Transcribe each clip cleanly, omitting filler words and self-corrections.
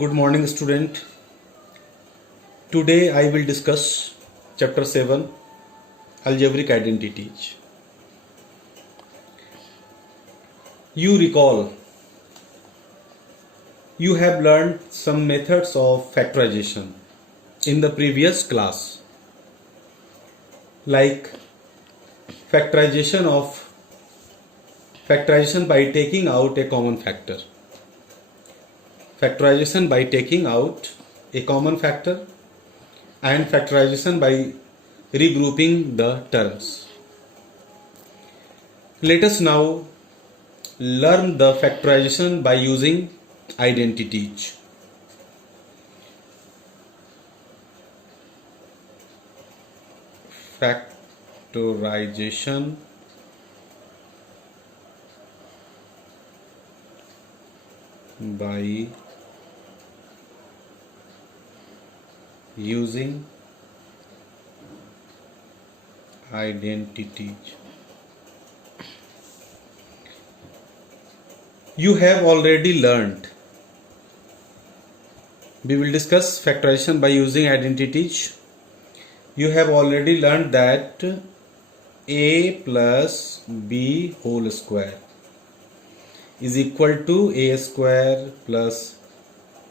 Good morning, student. Today I will discuss chapter 7 Algebraic Identities. You recall you have learned some methods of factorization in the previous class, like factorization by taking out a common factor. Factorization by taking out a common factor and factorization by regrouping the terms. Let us now learn the factorization by using identities. Factorization by using identities. You have already learned. We will discuss factorization by using identities. You have already learned that a plus b whole square is equal to a square plus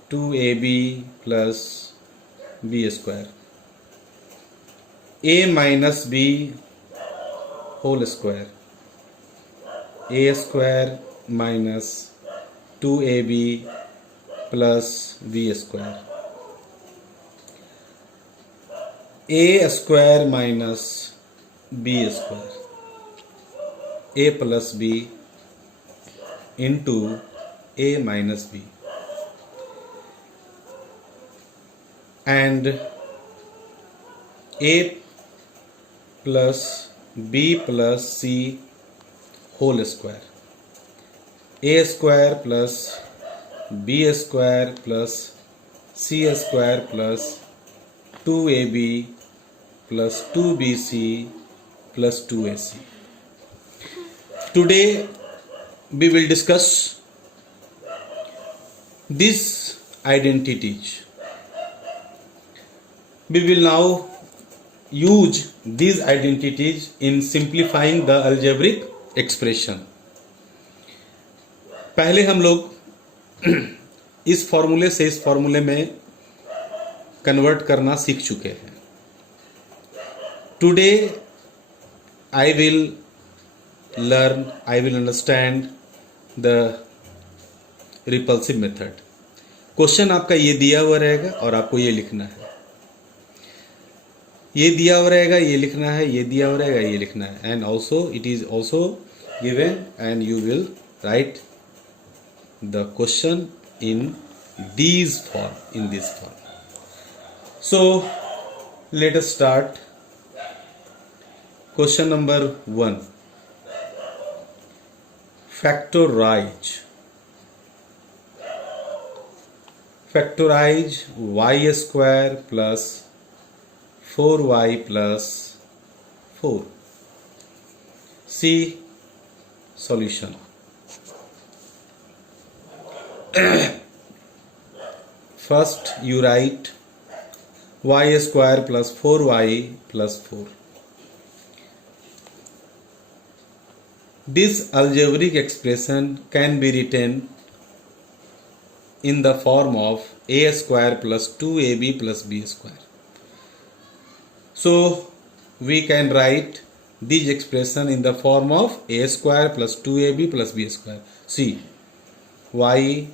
2ab plus b square. A minus b whole square, a square minus 2ab plus b square, a square minus b square, a plus b into a minus b, and a plus b plus c whole square, a square plus b square plus c square plus 2ab plus 2bc plus 2ac. Today we will discuss these identities. We will now use these identities in simplifying the algebraic expression. पहले हम लोग इस फॉर्मूले से इस फॉर्मूले में convert करना सीख चुके हैं. Today I will understand the repulsive method. Question आपका ये दिया हुआ रहेगा और आपको ये लिखना है. ये दिया हुआ रहेगा, ये लिखना है, ये दिया हुआ रहेगा, ये लिखना है. And also it is also given and you will write the question in this form. So let us start. Question number 1. Factorize y square plus 4y plus 4. See solution. First you write y square plus 4y plus 4. This algebraic expression can be written in the form of a square plus 2ab plus b square. So we can write this expression in the form of a square plus 2ab plus b square. See, y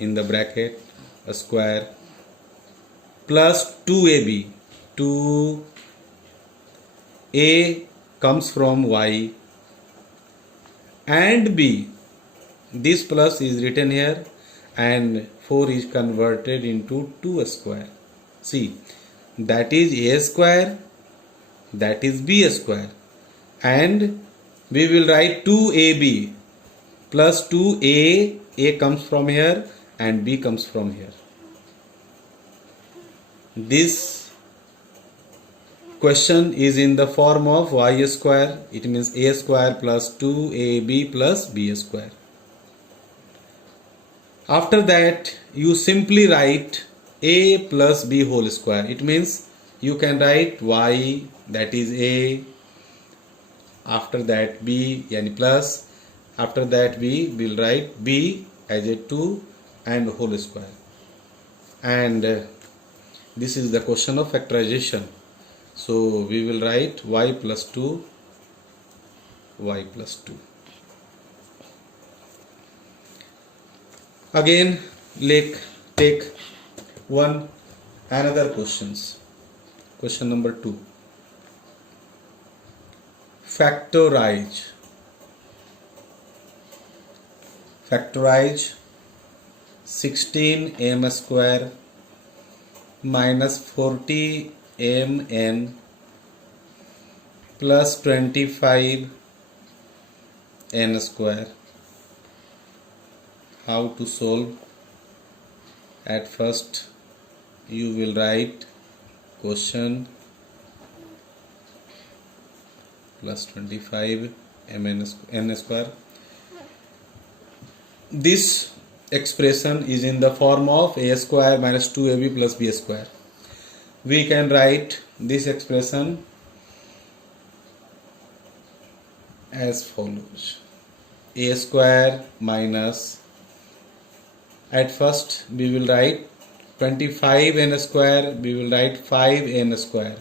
in the bracket a square plus 2ab. 2a comes from y and b. This plus is written here and 4 is converted into 2 square. See, that is a square, that is b square, and we will write 2ab plus 2a. A comes from here and b comes from here. This question is in the form of y square. It means a square plus 2ab plus b square. After that you simply write a plus b whole square. It means you can write y, that is a, after that b yani plus, after that we will write b as a 2 and whole square. And this is the question of factorization. So we will write y plus 2, y plus 2. Again, take another questions. Question number 2. Factorize 16m square minus 40mn plus 25n square. How to solve? At first you will write question plus 25 n square. This expression is in the form of a square minus 2ab plus b square. We can write this expression as follows: a square minus, at first we will write 25n square, we will write 5n square,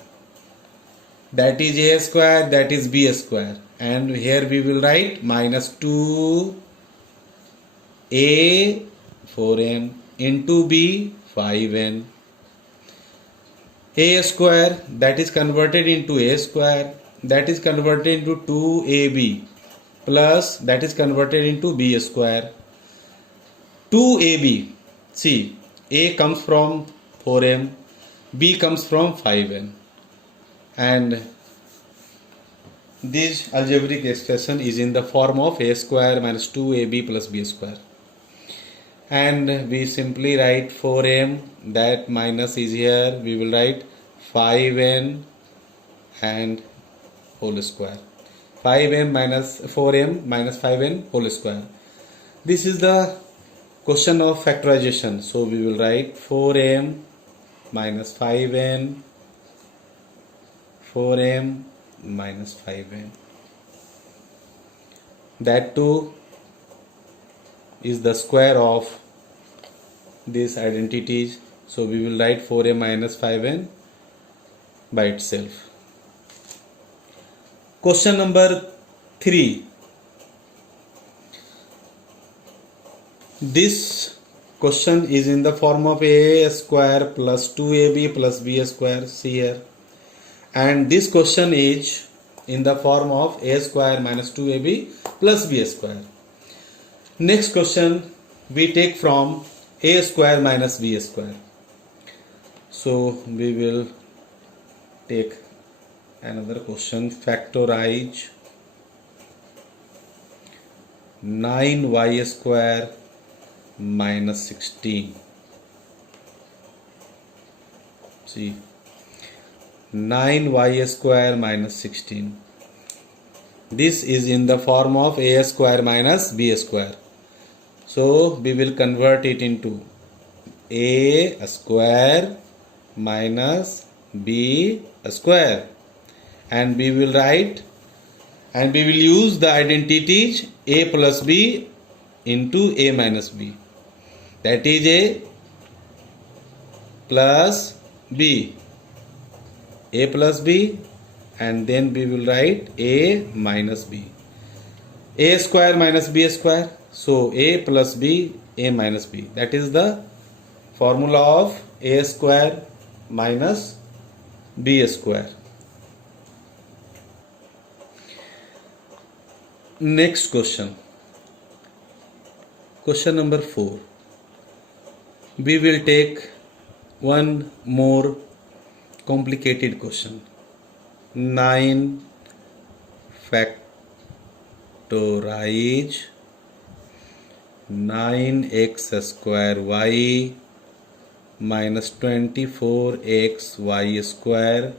that is a square, that is b square, and here we will write minus 2a 4n into b 5n. A square, that is converted into a square, that is converted into 2ab plus, that is converted into b square. 2ab, see, a comes from 4m, b comes from 5n, and this algebraic expression is in the form of a square minus 2ab plus b square. And we simply write 4m, that minus is here, we will write 5n and whole square. 5m minus 4m minus 5n whole square. This is the question of factorization. So we will write 4m minus 5n, 4m minus 5n. That too is the square of these identities. So we will write 4m minus 5n by itself. Question number 3. This question is in the form of a square plus 2ab plus b square, see here, and this question is in the form of a square minus 2ab plus b square. Next question we take from a square minus b square. So we will take another question. Factorize 9y square minus 16. See, 9y square minus 16. This is in the form of a square minus b square. So we will convert it into a square minus b square, and we will write, and we will use the identities a plus b into a minus b, that is a plus b, a plus b, and then we will write a minus b, a square minus b square. So a plus b, a minus b, that is the formula of a square minus b square. Next question. Question number 4. We will take one more complicated question. 9 factorize 9x square y minus 24x y square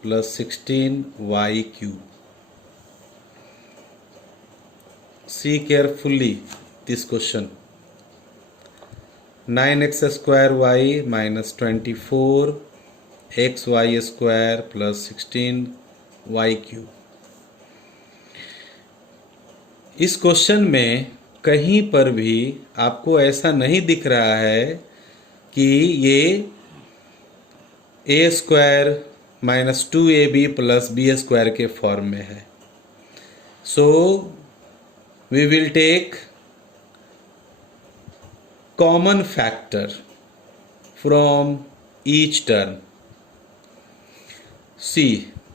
plus 16y cube. See carefully this question. 9x square y minus 24 xy square plus 16 y cube। इस question में कहीं पर भी आपको ऐसा नहीं दिख रहा है कि ये a square minus 2ab plus b square के फॉर्म में है। So we will take common factor from each term. See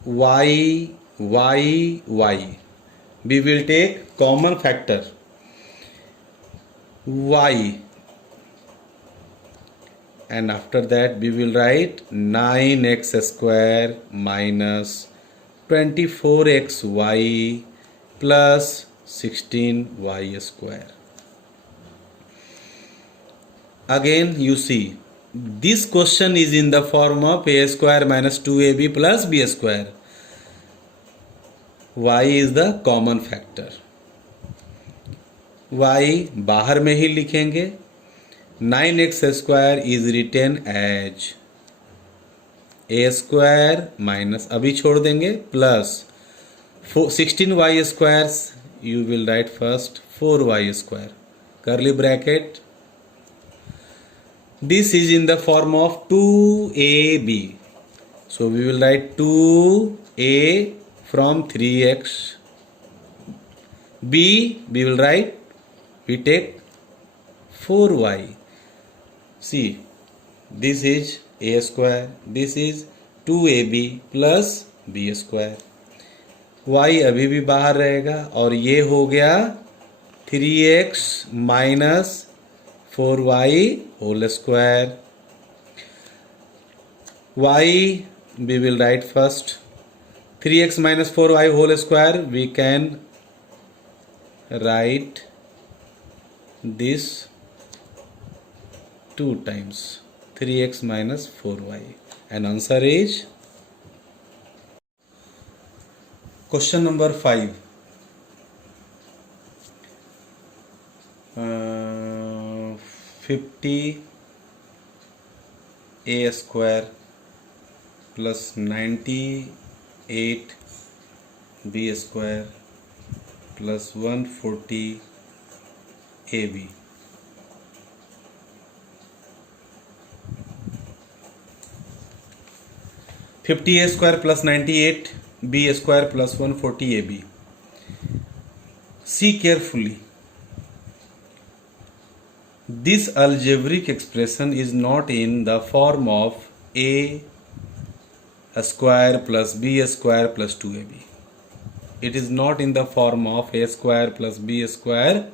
y y y, we will take common factor y, and after that we will write 9x square minus 24xy plus 16y square. Again you see this question is in the form of a square minus 2ab plus b square. y is the common factor. y बाहर में ही लिखेंगे। 9x square is written as a square minus अभी छोड़ देंगे plus 16y squares you will write first 4y square curly bracket. This is in the form of 2ab, so we will write 2a from 3x. b we will write, we take 4y. See, this is a square, this is 2ab plus b square. y अभी भी बाहर रहेगा और ये हो गया 3x minus 4y whole square. y we will write first 3x minus 4y whole square. We can write this 2 times 3x minus 4y, and answer is question number 5. 50 a square plus 98 b square plus 140 ab. (50 a square plus 98 b square plus 140 ab). See carefully. This algebraic expression is not in the form of a square plus b square plus 2ab. It is not in the form of a square plus b square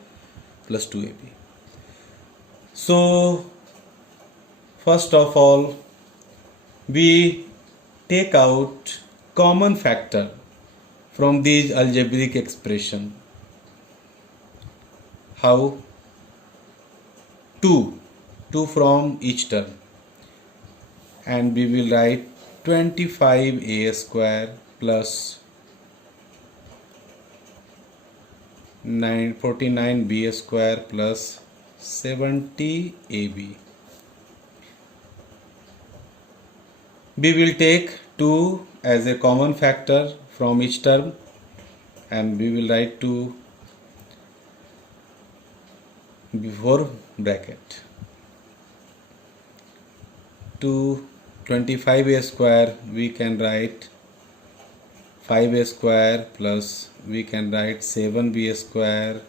plus 2ab. So first of all we take out common factor from these algebraic expression. How? 2 from each term, and we will write 25a square plus 49b square plus 70ab. We will take 2 as a common factor from each term, and we will write 2 before bracket. 2 25a square we can write 5a square plus we can write 7b square.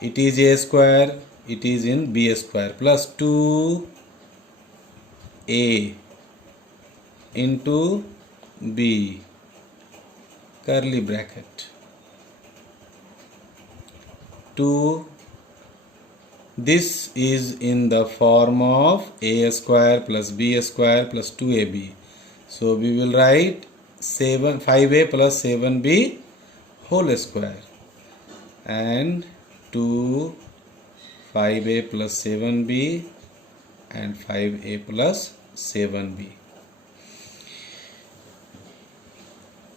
It is a square, it is in b square plus 2a into b curly bracket. 2 this is in the form of a square plus b square plus 2ab. So we will write 5a plus 7b whole square, and 2 5a plus 7b and 5a plus 7b.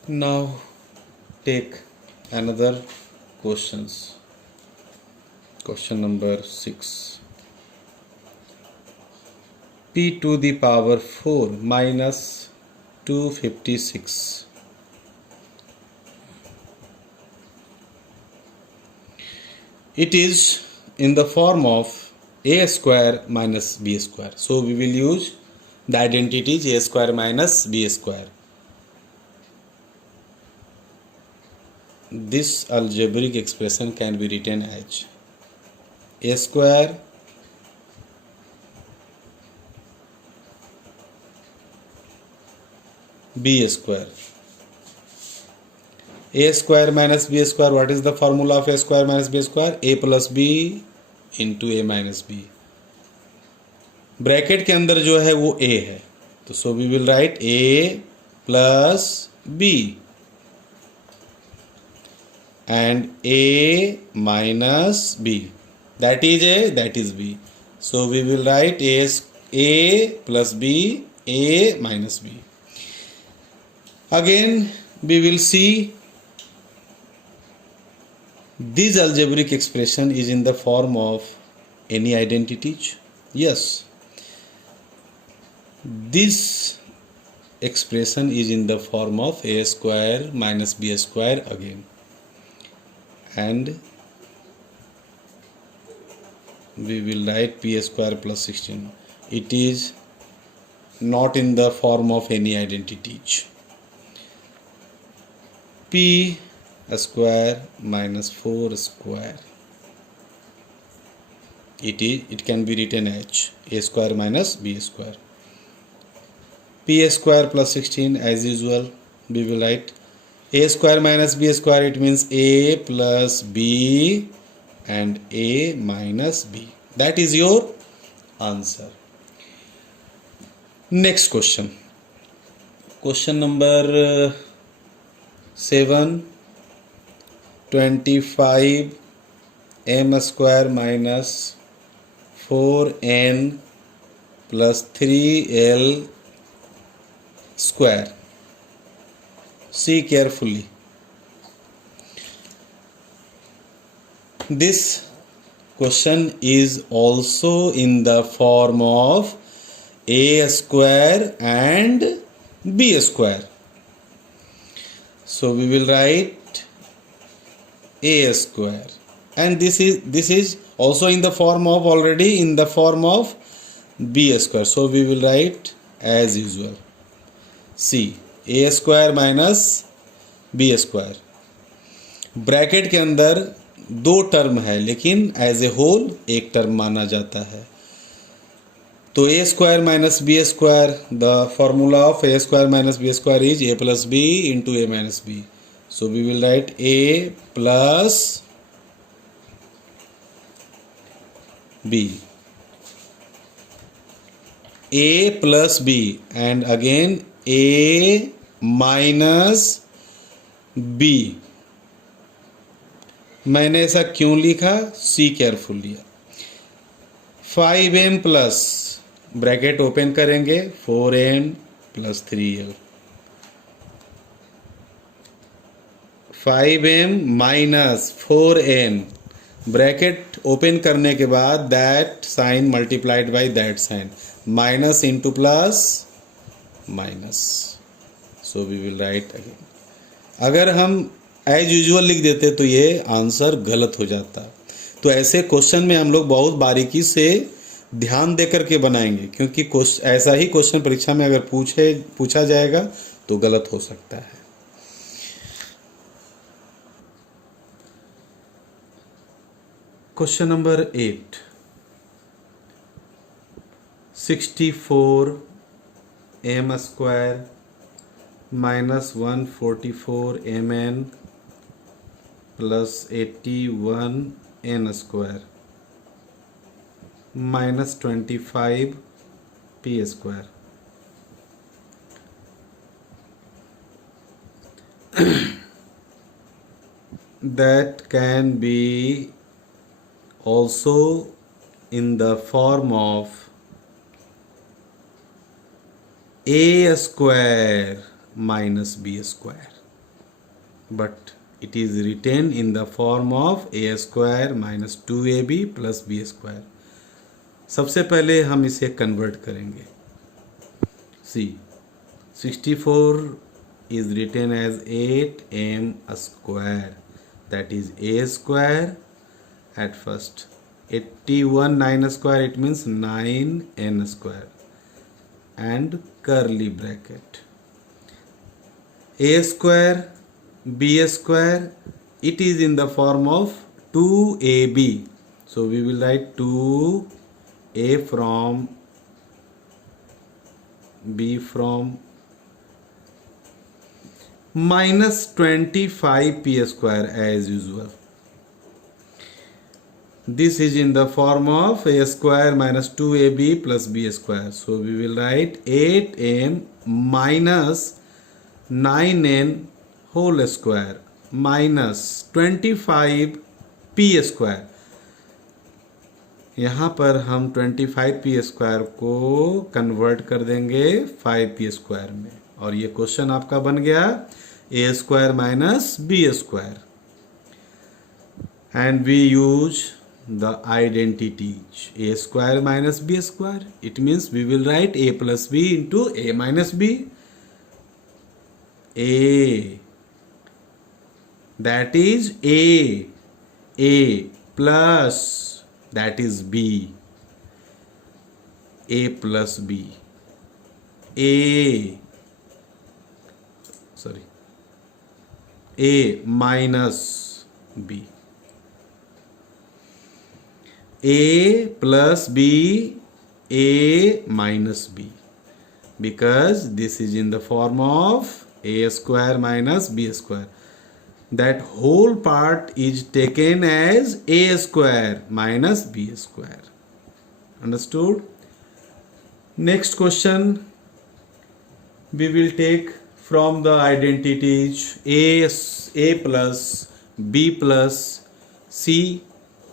Now take another questions. Question number 6. p to the power 4 minus 256. It is in the form of a square minus b square. So we will use the identities a square minus b square. This algebraic expression can be written as a square b square. A square minus b square. What is the formula of a square minus b square? A plus b into a minus b. Bracket के अंदर जो है वो a है, तो so we will write a plus b and a minus b. That is a, that is b. So we will write a plus b, a minus b. Again we will see this algebraic expression is in the form of any identities. Yes, this expression is in the form of a square minus b square again, and we will write p square plus 16. It is not in the form of any identities. P square minus 4 square. It can be written as a square minus b square. P square plus 16, as usual we will write a square minus b square. It means a plus b and a minus b. That is your answer. Next question. Question number 7. 25 m square minus 4n plus 3l square. See carefully. This question is also in the form of a square and b square. So we will write a square, and this is also in the form of, already in the form of b square. So we will write as usual. See, a square minus b square. Bracket के अंदर दो term है, लेकिन as a whole एक term माना जाता है. तो a square minus b square, the formula of a square minus b square is a plus b into a minus b. So we will write a plus b, a plus b, and again a minus b. मैंने ऐसा क्यों लिखा? See carefully. 5m plus, bracket open करेंगे, 4n plus 3l. 5m minus 4n, bracket open करने के बाद that sign multiplied by that sign, minus into plus minus. So we will write again. अगर हम एज यूजुअल लिख देते तो ये आंसर गलत हो जाता. तो ऐसे क्वेश्चन में हम लोग बहुत बारीकी से ध्यान देकर के बनाएंगे, क्योंकि ऐसा ही क्वेश्चन परीक्षा में अगर पूछा जाएगा तो गलत हो सकता है. Question number 8. 64 m square minus 144 mn plus 81 n square minus 25 p square. That can be also in the form of a square minus b square, but it is written in the form of a square minus 2ab plus b square. सबसे पहले हम इसे convert करेंगे। सी 64 is written as 8m square, that is a square at first. 81 9 square, it means 9n square, and curly bracket. A square b square, it is in the form of 2ab, so we will write 2a from b from minus 25p square as usual. This is in the form of a square minus 2ab plus b square. So we will write 8m minus 9n whole square minus 25p square. यहाँ पर हम 25p square को convert कर देंगे 5p square में, और ये question आपका बन गया a square minus b square. And we use the identities a square minus b square. It means we will write a plus b into a minus b. A, that is a plus, that is b, a plus b, a minus b, a plus b, a minus b, because this is in the form of a square minus b square. That whole part is taken as a square minus b square. Understood? Next question we will take from the identities a plus b plus c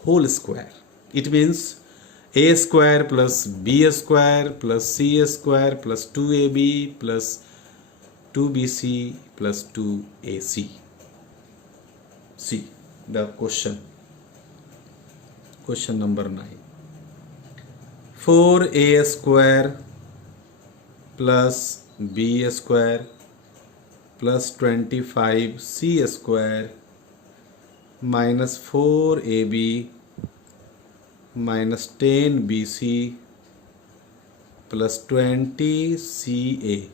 whole square. It means a square plus b square plus c square plus 2ab plus 2bc plus 2ac. See the question. Question number 9. 4a square plus b square plus 25c square minus 4ab minus 10bc plus 20ca.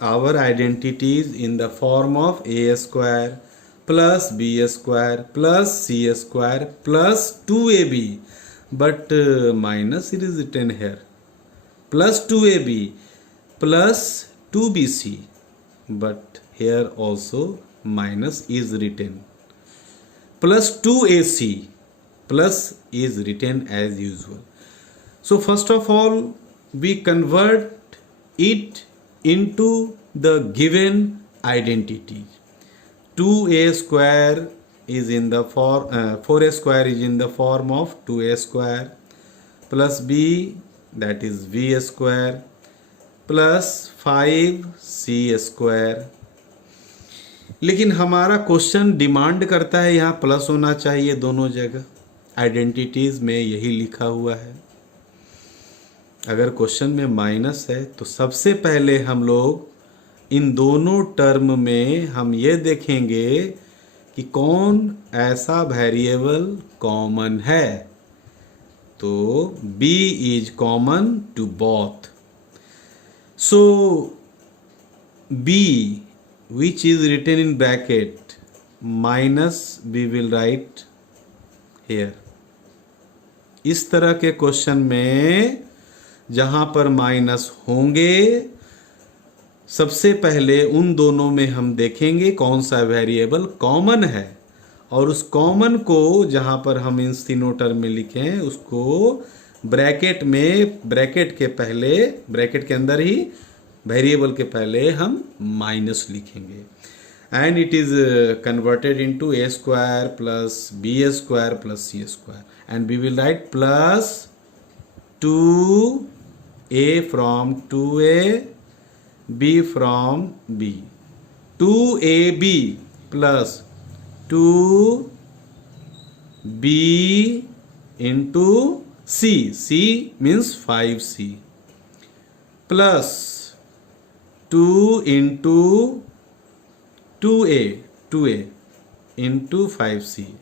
Our identities in the form of a square plus b square plus c square plus 2ab, but minus it is written here, plus 2ab plus 2bc, but here also minus is written, plus 2ac plus is written as usual. So first of all we convert it into the given identity. 2a square is in the form 4a square is in the form of 2a square plus b, that is v square plus 5c square. लेकिन हमारा question demand करता है यहाँ plus होना चाहिए दोनों जगह. Identities में यही लिखा हुआ है. अगर क्वेश्चन में माइनस है तो सबसे पहले हम लोग इन दोनों टर्म में हम ये देखेंगे कि कौन ऐसा वेरिएबल कॉमन है. तो b is common to both. So b which is written in bracket minus we will write here. इस तरह के क्वेश्चन में जहां पर माइनस होंगे सबसे पहले उन दोनों में हम देखेंगे कौन सा वेरिएबल कॉमन है, और उस कॉमन को जहां पर हम इन तीनों टर्म में लिखें उसको ब्रैकेट में, ब्रैकेट के पहले, ब्रैकेट के अंदर ही वेरिएबल के पहले हम माइनस लिखेंगे. And it is converted into a square plus b square plus c square, and we will write plus 2a from 2a, b from b, 2ab plus 2 B into C. C means 5C plus 2 into 2A into 5C.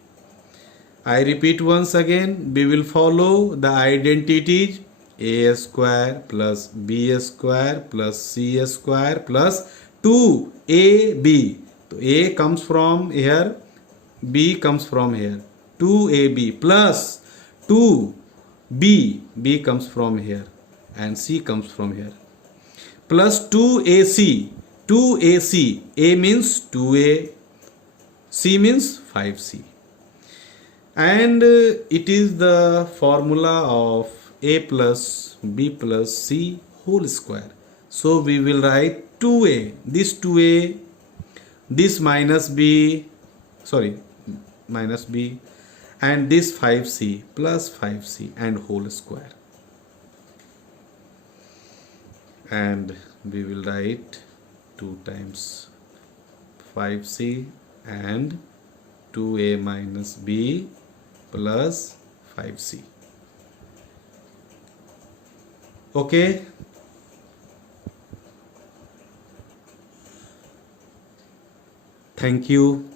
I repeat once again, we will follow the identities a square plus b square plus c square plus 2ab. So a comes from here, b comes from here, 2ab plus 2b, b comes from here and c comes from here, plus 2ac, 2ac, a means 2a, c means 5c. And it is the formula of a plus b plus c whole square. So we will write 2a, this 2a, this minus b, and this 5c plus 5c and whole square. And we will write 2 times 5c and 2a minus b plus 5c. Okay. Thank you.